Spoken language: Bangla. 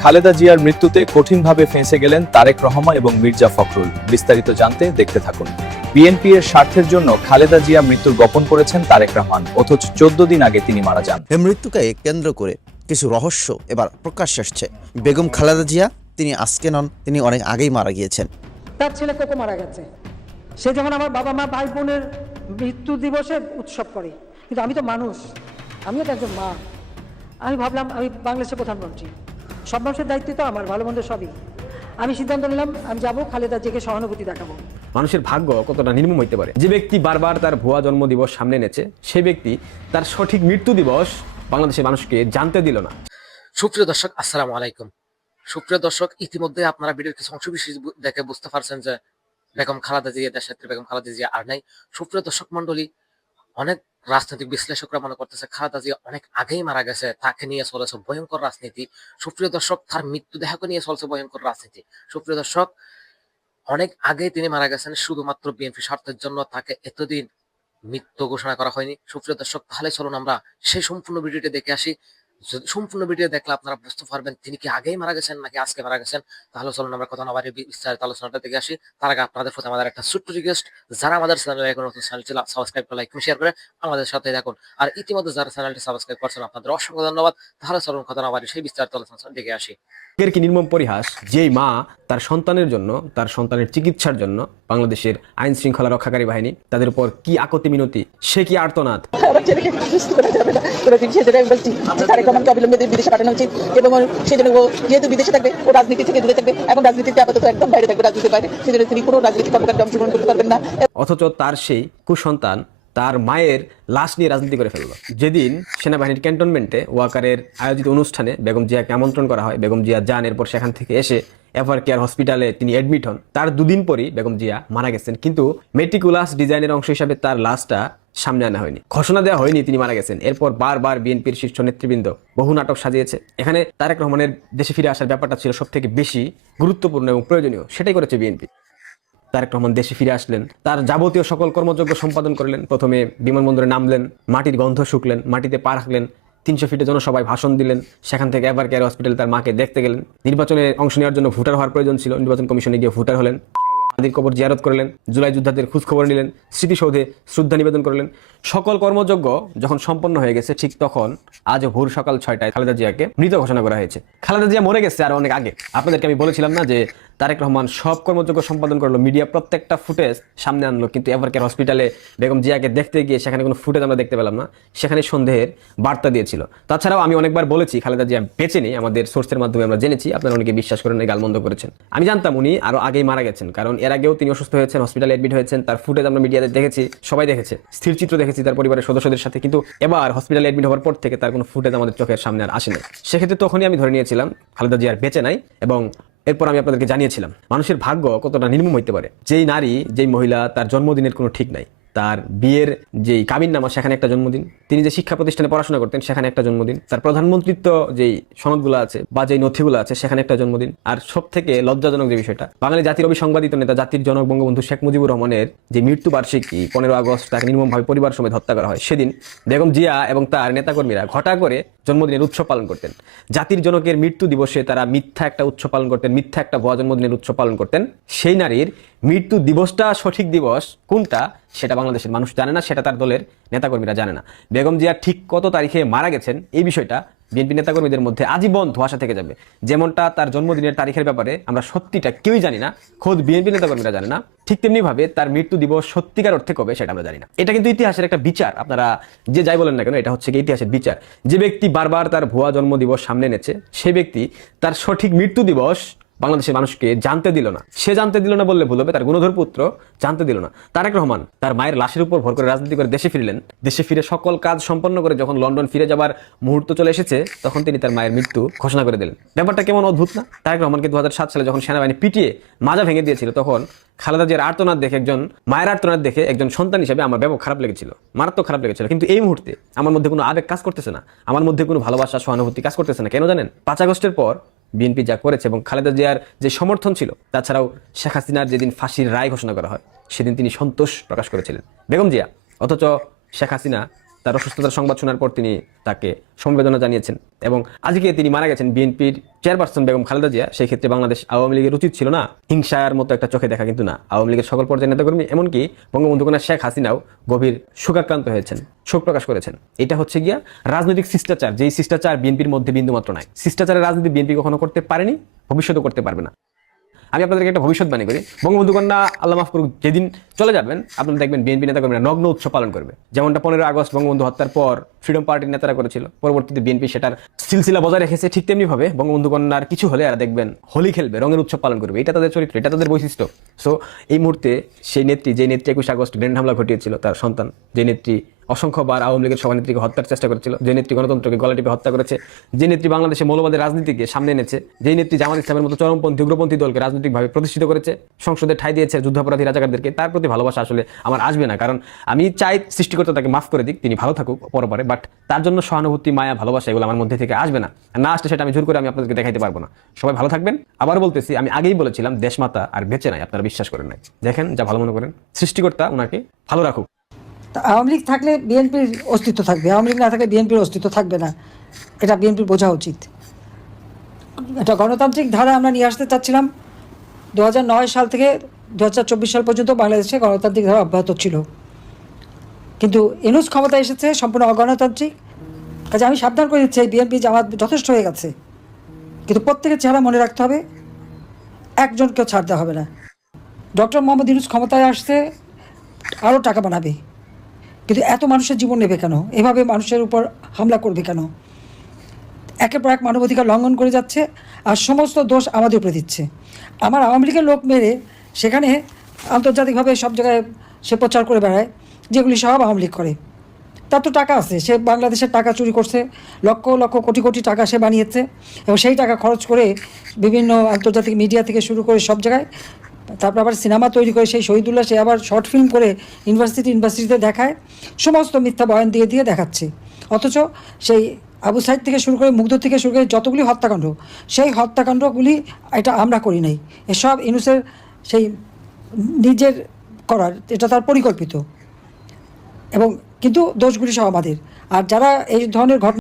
খালেদা জিয়ার মৃত্যুতে কঠিনভাবে ফেঁসে গেলেন তারেক রহমান এবং মির্জা ফখরুল। বিস্তারিত জানতে দেখতে থাকুন। বিএনপি এর স্বার্থের জন্য খালেদা জিয়া মৃত্যুর গোপন করেছেন তারেক রহমান। অথচ চোদ্দ দিন আগে তিনি মারা যান। এই মৃত্যুকে কেন্দ্র করে কিছু রহস্য এবার প্রকাশ আসছে। বেগম খালেদা জিয়া তিনি আজকে নন তিনি অনেক আগেই মারা গিয়েছেন। তার ছেলে কত মারা গেছে। সে যখন আমার বাবা মা ভাই বোনের মৃত্যু দিবসে উৎসব করে। কিন্তু আমি তো মানুষ আমিও তো একজন মা। আমি ভাবলাম আমি বাংলাদেশের প্রধানমন্ত্রী। সব মানুষের দায়িত্ব তো আমার ভালো মন্দ সবই। আমি সিদ্ধান্ত নিলাম আমি যাব খালেদা জিকে সহানুভূতি দেখাবো। মানুষের ভাগ্য কতটা নির্মম হইতে পারে? যে ব্যক্তি বারবার তার ভুয়া জন্ম দিবস সামনে এনেছে সে ব্যক্তি তার সঠিক মৃত্যু দিবস বাংলাদেশের মানুষকে জানতে দিল না। সুপ্রিয় দর্শক আসসালামু আলাইকুম। সুপ্রিয় দর্শক ইতিমধ্যে আপনারা ভিডিওর কিছু অংশ বিশেষ দেখে বুঝতে পারছেন যে বেগম খালাদা জিয়া দেশের বেগম খালাদা জিয়া আর নাই। সুপ্রিয় দর্শক মন্ডলী অনেক রাজনৈতিক বিশ্লেষকরা মনে করতেছে, খালেদা জিয়া অনেক আগেই মারা গেছে, তাকে নিয়ে চলেছে ভয়ঙ্কর রাজনীতি। সুপ্রিয় দর্শক, তার মৃত্যু দেহাকে নিয়ে চলছে ভয়ঙ্কর রাজনীতি। সুপ্রিয় দর্শক, অনেক আগে তিনি মারা গেছেন, শুধুমাত্র বিএনপি স্বার্থের জন্য তাকে এতদিন মৃত্যু ঘোষণা করা হয়নি। সুপ্রিয় দর্শক, তাহলে চলুন আমরা সেই সম্পূর্ণ ভিডিওটি দেখে আসি। সম্পূর্ণ ভিডিও দেখলে আপনারা বুঝতে পারবেন তিনি কি আগেই মারা গেছেন নাকি আজকে মারা গেছেন, তাহলে চলুন আমরা কথা না বাড়িয়ে বিস্তারিত আলোচনাটা দেখে আসি। তার আগে আপনাদের প্রতি আমাদের একটা ছোট্ট রিকোয়েস্ট যারা আমাদের চ্যানেলে এখন নতুন চ্যানেলটি সাবস্ক্রাইব করে লাইক শেয়ার করে আমাদের সাথে দেখুন আর ইতিমধ্যে যারা চ্যানেলটি সাবস্ক্রাইব করছেন, আপনাদের অসংখ্য ধন্যবাদ। তাহলে চলুন কথা না সেই বিস্তারিত আলোচনা দেখে আসি। এর কি নির্মম পরিহাস? যেই মা তার সন্তানের জন্য, তার সন্তানের চিকিৎসার জন্য বাংলাদেশের আইন শৃঙ্খলা রক্ষাকারী বাহিনী তাদের উপর কি আকতি মিনতি সে কি আর্তনাদ? বিদেশে পাঠানো উচিত এবং সেজন্য যেহেতু বিদেশে থাকবে ও রাজনীতি থেকে দূরে থাকবে এবং রাজনীতিতে আপাতত একদম বাইরে থাকবে রাজনীতির বাইরে। সেজন্য তিনি কোনো রাজনীতি কর্মকাণ্ডে অংশগ্রহণ করতে পারবেন না। অথচ তার সেই কুসন্তান তার মায়ের লাশ নিয়ে রাজনীতি করে ফেলল। যেদিন সেনাবাহিনীর ক্যান্টনমেন্টে ওয়াকারের আয়োজিত অনুষ্ঠানে বেগম জিয়াকে আমন্ত্রণ করা হয়, বেগম জিয়া যান, এরপর সেখান থেকে এসে এভার কেয়ার হসপিটালে তিনি অ্যাডমিট হন। তার দুদিন পরই বেগম জিয়া মারা গেছেন। কিন্তু মেটিকুলাস ডিজাইনের অংশ হিসাবে তার লাশটা সামনে আনা হয়নি। ঘোষণা দেওয়া হয়নি তিনি মারা গেছেন। এরপর বারবার বিএনপির শীর্ষ নেতৃবৃন্দ বহু নাটক সাজিয়েছে। এখানে তারেক রহমানের দেশে ফিরে আসার ব্যাপারটা ছিল সব থেকে বেশি গুরুত্বপূর্ণ এবং প্রয়োজনীয়, সেটাই করেছে বিএনপি। তারেক রহমান দেশে ফিরে আসলেন। তার যাবতীয় সকল কর্মযজ্ঞ সম্পাদন করলেন। প্রথমে বিমানবন্দরে নামলেন, মাটির গন্ধ শুকলেন, মাটিতে পা রাখলেন, তিনশো ফিটে সবাই ভাষণ দিলেন, সেখান থেকে এবার কেয়ার হসপিটাল তার মাকে দেখতে গেলেন। নির্বাচনে অংশ নেওয়ার জন্য ভোটার হওয়ার প্রয়োজন ছিল। নির্বাচন কমিশনে গিয়ে ভোটার হলেন। আদির কবর জিয়ারত করলেন, জুলাই যোদ্ধাদের খোঁজ খবর নিলেন, স্মৃতিসৌধে শ্রদ্ধা নিবেদন করলেন। সকল কর্মযজ্ঞ যখন সম্পন্ন হয়ে গেছে, ঠিক তখন আজ ভোর সকাল ছয়টায় খালেদা জিয়াকে মৃত ঘোষণা করা হয়েছে। খালেদা জিয়া মরে গেছে আর অনেক আগে। আপনাদেরকে আমি বলেছিলাম না যে তারেক রহমান সব কর্মযজ্ঞ সম্পাদন করল, মিডিয়া প্রত্যেকটা ফুটেজ সামনে আনলো, কিন্তু এভার কেয়ার হসপিটালে বেগম জিয়াকে দেখতে গিয়ে সেখানে কোনো ফুটেজ আমরা দেখতে পেলাম না। সেখানে সন্দেহের বার্তা দিয়েছিল। তাছাড়াও আমি অনেকবার বলেছি, খালেদা জিয়া বেঁচে নেই, আমাদের সোর্সের মাধ্যমে আমরা জেনেছি, আপনারা অনেকে বিশ্বাস করেন গালমন্দ করেছেন। আমি জানতাম উনি আরও আগেই মারা গেছেন, কারণ এর আগেও তিনি অসুস্থ হয়েছেন হসপিটালে অ্যাডমিট হয়েছেন, তার ফুটেজ আমরা মিডিয়াতে দেখেছি, সবাই দেখেছে, স্থির চিত্র দেখেছি তার পরিবারের সদস্যদের সাথে, কিন্তু এবার হসপিটালে অ্যাডমিট হওয়ার পর থেকে তার কোনো ফুটেজ আমাদের চোখের সামনে আর আসেনি। সেক্ষেত্রে তখনই আমি ধরে নিয়েছিলাম, খালেদা জিয়ার বেঁচে নাই এবং এরপর আমি আপনাদেরকে জানিয়েছিলাম, মানুষের ভাগ্য কতটা নির্মম হইতে পারে, যেই নারী, যেই মহিলা তার জন্মদিনের কোনো ঠিক নাই। তার বিয়ের যেই কাবিন নামা সেখানে একটা জন্মদিন। তিনি যে শিক্ষা প্রতিষ্ঠানে পড়াশোনা করতেন, সেখানে একটা জন্মদিন। তার প্রধানমন্ত্রিত্ব যেই সনদগুলো আছে বা যেই নথিগুলো আছে, সেখানে একটা জন্মদিন। আর সব থেকে লজ্জাজনক যে বিষয়টা, বাঙালি জাতির অবিসংবাদিত নেতা, জাতির জনক বঙ্গবন্ধু শেখ মুজিবুর রহমানের যে মৃত্যুবার্ষিকী পনেরো আগস্ট, তাকে নির্মমভাবে পরিবার সমেত হত্যা করা হয়। সেদিন বেগম জিয়া এবং তার নেতাকর্মীরা ঘটা করে জন্মদিনের উৎসব পালন করতেন। জাতির জনকের মৃত্যু দিবসে তারা মিথ্যা একটা উৎসব পালন করতেন, মিথ্যা একটা ভুয়া জন্মদিনের উৎসব পালন করতেন। সেই নারীর মৃত্যু দিবসটা সঠিক দিবস কোনটা সেটা বাংলাদেশের মানুষ জানে না, সেটা তার দলের নেতাকর্মীরা জানে না। বেগম জিয়া ঠিক কত তারিখে মারা গেছেন এই বিষয়টা বিএনপি নেতাকর্মীদের মধ্যে আজীবন ধোয়াশা থেকে যাবে। যেমনটা তার জন্মদিনের তারিখের ব্যাপারে আমরা সত্যিটা কেউই জানি না, খোদ বিএনপি নেতাকর্মীরা জানে না। ঠিক তেমনি ভাবে তার মৃত্যু দিবস সত্যিকার অর্থে কবে সেটা আমরা জানি না। এটা কিন্তু ইতিহাসের একটা বিচার। আপনারা যে যাই বলেন না কেন, এটা হচ্ছে ইতিহাসের বিচার। যে ব্যক্তি বারবার তার ভুয়া জন্ম দিবস সামনে এনেছে, সে ব্যক্তি তার সঠিক মৃত্যু দিবস বাংলাদেশের মানুষকে জানতে দিল না। সে জানতে দিল না বললে ভুল হবে, তার গুণধর পুত্র জানতে দিল না। তারেক রহমান তার মায়ের লাশের উপর ভর করে রাজনীতি করে দেশে ফিরলেন। দেশে ফিরে সকল কাজ সম্পন্ন করে যখন লন্ডন ফিরে যাবার মুহূর্ত চলে এসেছে, তখন তিনি তার মায়ের মৃত্যু ঘোষণা করে দিলেন। ব্যাপারটা কেমন অদ্ভুত না? তারেক রহমানকে দু সালে যখন সেনাবাহিনী পিটিয়ে মাজা ভেঙে দিয়েছিল, তখন খালেদা জিয়ার আর্তনাদ দেখে একজন, মায়ের আর্তনাদ দেখে একজন সন্তান হিসেবে আমার ব্যাপক খারাপ লেগেছিল, মারাত্মক খারাপ লেগেছিল। কিন্তু এই মুহূর্তে আমার মধ্যে কোনো আবেগ কাজ করতেছে না। আমার মধ্যে কোনো ভালোবাসা, সহানুভূতি কাজ করতেছে না। কেন জানেন? পাঁচ আগস্টের পর বিএনপি যা করেছে এবং খালেদা জিয়ার যে সমর্থন ছিল, তাছাড়াও শেখ হাসিনার যেদিন ফাঁসির রায় ঘোষণা করা হয়, সেদিন তিনি সন্তোষ প্রকাশ করেছিলেন। বেগম জিয়া, অথচ শেখ হাসিনা তার অসুস্থতার সংবাদ শোনার পর তিনি তাকে সমবেদনা জানিয়েছেন এবং আজকে তিনি মারা গেছেন বিএনপির চেয়ারপারসন বেগম খালেদা জিয়া। সেই ক্ষেত্রে বাংলাদেশ আওয়ামী লীগের উচিত ছিল না হিংসার মতো একটা চোখে দেখা, কিন্তু না। আওয়ামী লীগের সকল পর্যায়ের নেতাকর্মী, এমনকি বঙ্গবন্ধু কন্যা শেখ হাসিনাও গভীর শোকাক্রান্ত হয়েছেন, শোক প্রকাশ করেছেন। এটা হচ্ছে গিয়া রাজনৈতিক শিষ্টাচার, যেই শিষ্টাচার বিএনপির মধ্যে বিন্দুমাত্র নাই। শিষ্টাচারের রাজনীতি বিএনপি কখনো করতে পারেনি, ভবিষ্যতেও করতে পারবে না। আমি আপনাদেরকে একটা ভবিষ্যৎবাণী করি। বঙ্গবন্ধু কন্যা, আল্লাহ মাফ করুক, যেদিন চলে যাবেন, আপনারা দেখবেন বিএনপি নেতাকর্মীরা নগ্ন উৎসব পালন করবে। যেমনটা পনেরো আগস্ট বঙ্গবন্ধু হত্যার পর ফ্রিডম পার্টির নেতারা করেছিল, পরবর্তীতে বিএনপি সেটার সিলসিলা বজায় রেখেছে ঠিক তেমনি ভাবে বঙ্গবন্ধু কন্যার কিছু হলে এরা দেখবেন হোলি খেলবে, রঙের উৎসব পালন করবে। এটা তাদের চরিত্র, এটা তাদের বৈশিষ্ট্য। সো এই মুহূর্তে সেই নেত্রী যে নেত্রী একুশ আগস্ট গ্রেন্ড হামলা ঘটিয়েছিল, তার সন্তান যে নেত্রী অসংখ্যবার আওয়ামী লীগের সভানেত্রীকে হত্যার চেষ্টা করেছিল। যে নেত্রী গণতন্ত্রকে গলা টিপে হত্যা করেছে, যে নেত্রী বাংলাদেশে মৌলবাদের রাজনীতিকে সামনে এনেছে যেই নেত্রী জামাত ইসলামের মতো চরমপন্থী, উগ্রপন্থী দলকে রাজনৈতিকভাবে প্রতিষ্ঠিত করেছে, সংসদে ঠাই দিয়েছে যুদ্ধাপরাধী রাজাকারদেরকে, তার প্রতি ভালোবাসা আসলে আমার আসবে না। কারণ আমি চাই সৃষ্টিকর্তা তাকে মাফ করে দিক, তিনি ভালো থাকুক পরপরে, বাট তার জন্য সহানুভূতি, মায়া, ভালোবাসা এগুলো আমার মধ্যে থেকে আসবে না। না আসলে সেটা আমি জোর করে আমি আপনাদেরকে দেখাইতে পারব না। সবাই ভালো থাকবেন। আবার বলতেছি, আমি আগেই বলেছিলাম, দেশমাতা আর বেঁচে নাই, আপনারা বিশ্বাস করেন নাই। দেখেন, যা ভালো মনে করেন, সৃষ্টিকর্তা ওনাকে ভালো রাখুক। আওয়ামী লীগ থাকলে বিএনপির অস্তিত্ব থাকবে, আওয়ামী লীগ না থাকলে বিএনপির অস্তিত্ব থাকবে না। এটা বিএনপির বোঝা উচিত। এটা গণতান্ত্রিক ধারা আমরা নিয়ে আসতে চাচ্ছিলাম। দু হাজার নয় সাল থেকে দু হাজার চব্বিশ সাল পর্যন্ত বাংলাদেশে গণতান্ত্রিক ধারা অব্যাহত ছিল। কিন্তু এনুস ক্ষমতা এসেছে, সম্পূর্ণ অগণতান্ত্রিক। কাজে আমি সাবধান করে দিচ্ছি, এই বিএনপি জামাত যথেষ্ট হয়ে গেছে। কিন্তু প্রত্যেকের চেহারা মনে রাখতে হবে, একজনকেও ছাড় দেওয়া হবে না। ডক্টর মোহাম্মদ ইউনুস ক্ষমতায় আসছে, আরও টাকা বানাবে। কিন্তু এত মানুষের জীবন নেবে কেন? এভাবে মানুষের উপর হামলা করবে কেন? একের পর এক মানবাধিকার লঙ্ঘন করে যাচ্ছে আর সমস্ত দোষ আমাদের উপরে দিচ্ছে। আমার আওয়ামী লীগের লোক মেরে সেখানে আন্তর্জাতিকভাবে সব জায়গায় সে প্রচার করে বেড়ায়, যেগুলি সব আওয়ামী লীগ করে। তার তো টাকা আছে, সে বাংলাদেশের টাকা চুরি করছে, লক্ষ লক্ষ কোটি কোটি টাকা সে বানিয়েছে এবং সেই টাকা খরচ করে বিভিন্ন আন্তর্জাতিক মিডিয়া থেকে শুরু করে সব জায়গায় তারপর আবার সিনেমা তৈরি করে সেই শহীদুল্লাহ, সে আবার শর্ট ফিল্ম করে ইউনিভার্সিটি ইউনিভার্সিটিতে দেখায়। সমস্ত মিথ্যা বয়ান দিয়ে দিয়ে দেখাচ্ছে। অথচ সেই আবু সাইদ থেকে শুরু করে মুগ্ধ থেকে শুরু করে যতগুলি হত্যাকাণ্ড, সেই হত্যাকাণ্ডগুলি এটা আমরা করি নাই। এসব ইনুসের সেই নিজের করার, এটা তার পরিকল্পিত। এবং কিন্তু দোষগুলি সব আমাদের। আর যারা এই ধরনের ঘটনা